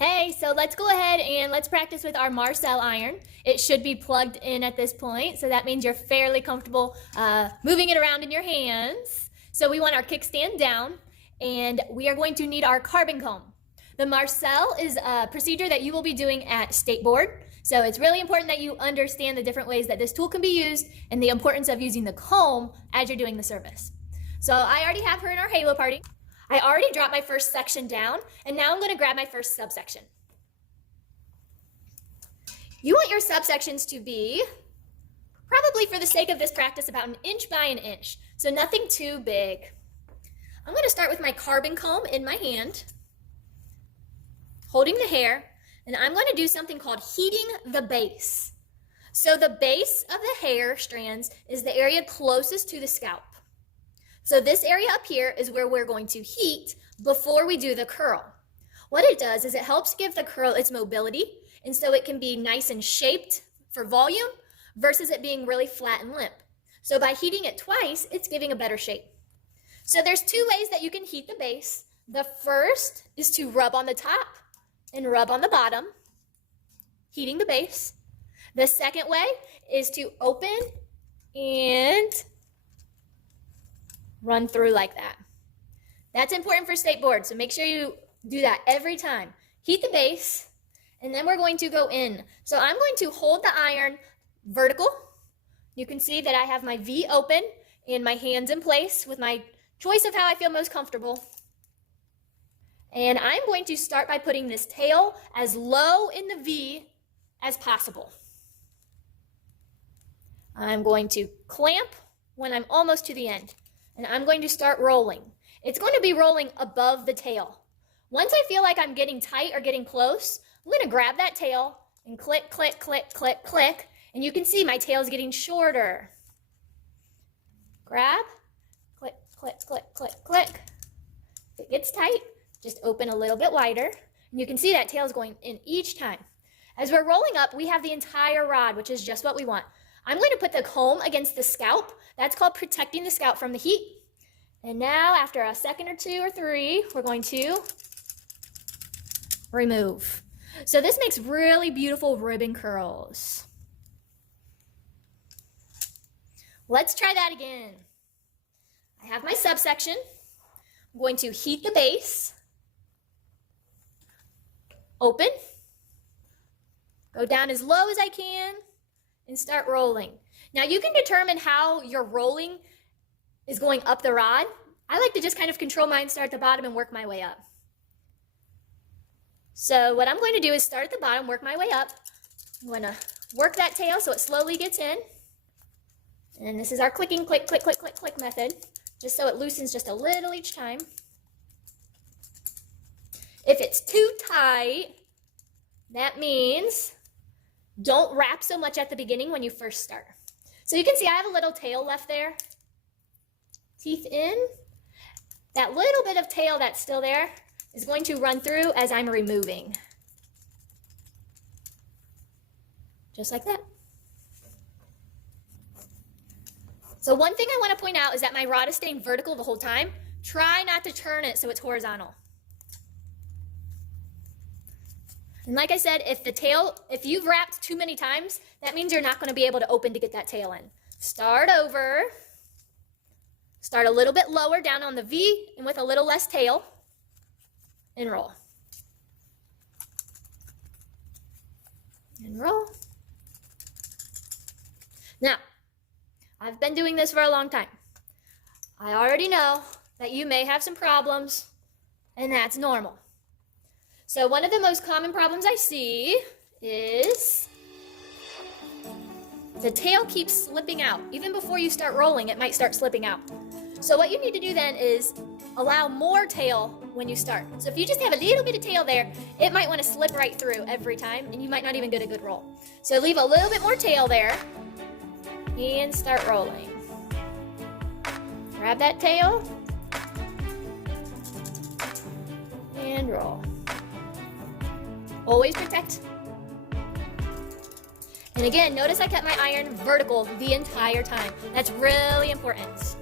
Hey, so let's go ahead and let's practice with our Marcel iron. It should be plugged in at this point, so that means you're fairly comfortable moving it around in your hands. So we want our kickstand down, and we are going to need our carbon comb. The Marcel is a procedure that you will be doing at state board, so it's really important that you understand the different ways that this tool can be used and the importance of using the comb as you're doing the service. So I already have her in our Halo party. I already dropped my first section down, and now I'm going to grab my first subsection. You want your subsections to be, probably for the sake of this practice, about 1 inch by 1 inch, so nothing too big. I'm going to start with my carbon comb in my hand, holding the hair, and I'm going to do something called heating the base. So the base of the hair strands is the area closest to the scalp. So this area up here is where we're going to heat before we do the curl. What it does is it helps give the curl its mobility, and so it can be nice and shaped for volume versus it being really flat and limp. So by heating it twice, it's giving a better shape. So there's 2 ways that you can heat the base. The first is to rub on the top and rub on the bottom, heating the base. The second way is to open and run through like that. That's important for state board, so make sure you do that every time. Heat the base, and then we're going to go in. So I'm going to hold the iron vertical. You can see that I have my V open and my hands in place with my choice of how I feel most comfortable. And I'm going to start by putting this tail as low in the V as possible. I'm going to clamp when I'm almost to the end. And I'm going to start rolling. It's going to be rolling above the tail. Once I feel like I'm getting tight or getting close, I'm going to grab that tail and click, click, click, click, click. And you can see my tail is getting shorter. Grab, click, click, click, click, click. If it gets tight, just open a little bit wider. And you can see that tail is going in each time. As we're rolling up, we have the entire rod, which is just what we want. I'm going to put the comb against the scalp. That's called protecting the scalp from the heat. And now, after a second or 2 or 3, we're going to remove. So this makes really beautiful ribbon curls. Let's try that again. I have my subsection. I'm going to heat the base. Open. Go down as low as I can. And start rolling. Now you can determine how your rolling is going up the rod. I like to just kind of control mine, start at the bottom and work my way up. So what I'm going to do is start at the bottom, work my way up. I'm going to work that tail so it slowly gets in. And this is our clicking, click, click, click, click, click method, just so it loosens just a little each time. If it's too tight, that means don't wrap so much at the beginning when you first start. So you can see I have a little tail left there. Teeth in. That little bit of tail that's still there is going to run through as I'm removing. Just like that. So one thing I want to point out is that my rod is staying vertical the whole time. Try not to turn it so it's horizontal. And like I said, if you've wrapped too many times, that means you're not going to be able to open to get that tail in. Start over. Start a little bit lower down on the V and with a little less tail. And roll. And roll. Now, I've been doing this for a long time. I already know that you may have some problems, and that's normal. So one of the most common problems I see is the tail keeps slipping out. Even before you start rolling, it might start slipping out. So what you need to do then is allow more tail when you start. So if you just have a little bit of tail there, it might want to slip right through every time, and you might not even get a good roll. So leave a little bit more tail there and start rolling. Grab that tail and roll. Always protect. And again, notice I kept my iron vertical the entire time. That's really important.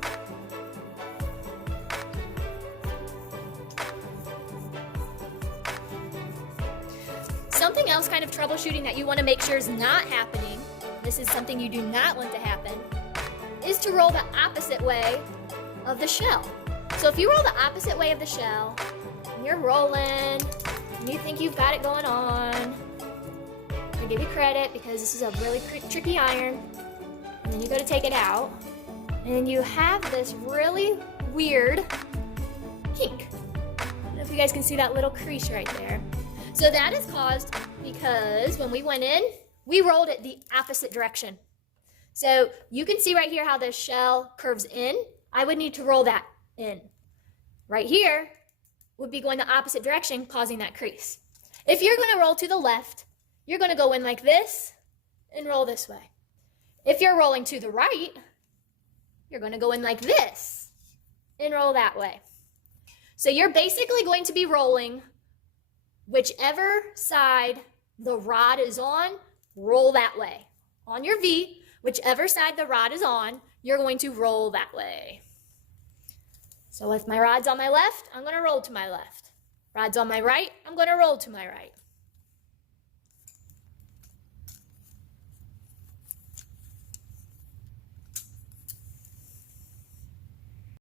Something else kind of troubleshooting that you want to make sure is not happening, this is something you do not want to happen, is to roll the opposite way of the shell. So if you roll the opposite way of the shell, and you're rolling, and you think you've got it going on, I give you credit because this is a really tricky iron, and then you go to take it out, and you have this really weird kink. I don't know if you guys can see that little crease right there. So that is caused because when we went in, we rolled it the opposite direction. So you can see right here how the shell curves in. I would need to roll that in. Right here would be going the opposite direction, causing that crease. If you're going to roll to the left, you're going to go in like this and roll this way. If you're rolling to the right, you're going to go in like this and roll that way. So you're basically going to be rolling whichever side the rod is on, roll that way. On your V, whichever side the rod is on, you're going to roll that way. So if my rod's on my left, I'm going to roll to my left. Rod's on my right, I'm going to roll to my right.